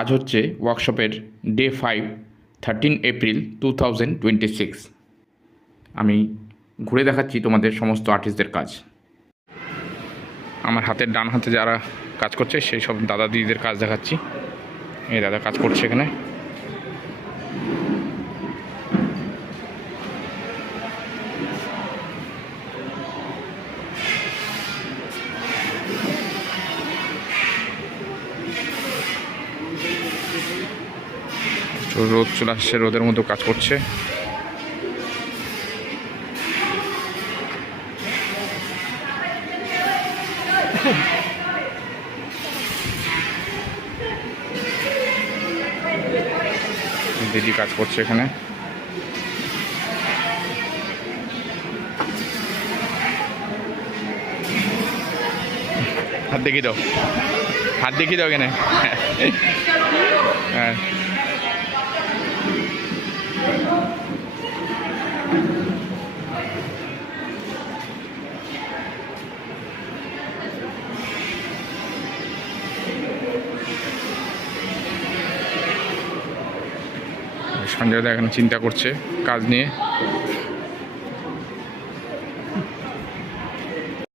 আজ হচ্ছে ওয়ার্কশপের day 5, 13 April 2026। আমি ঘুরে দেখাচ্ছি তোমাদের সমস্ত আর্টিস্টদের কাজ। আমার হাতের ডান হাতে যারা কাজ করছে সেই সব দাদা দিদিদের কাজ দেখাচ্ছি। এই দাদা কাজ করছে এখানে। রোদ চলে আসছে, রোদের মতো কাজ করছে। দিদি কাজ করছে এখানে। হাত দেখিয়ে দাও, হাত দেখিয়ে দাও এখানে। হ্যাঁ, সঞ্জয় দা এখানে চিন্তা করছে কাজ নিয়ে।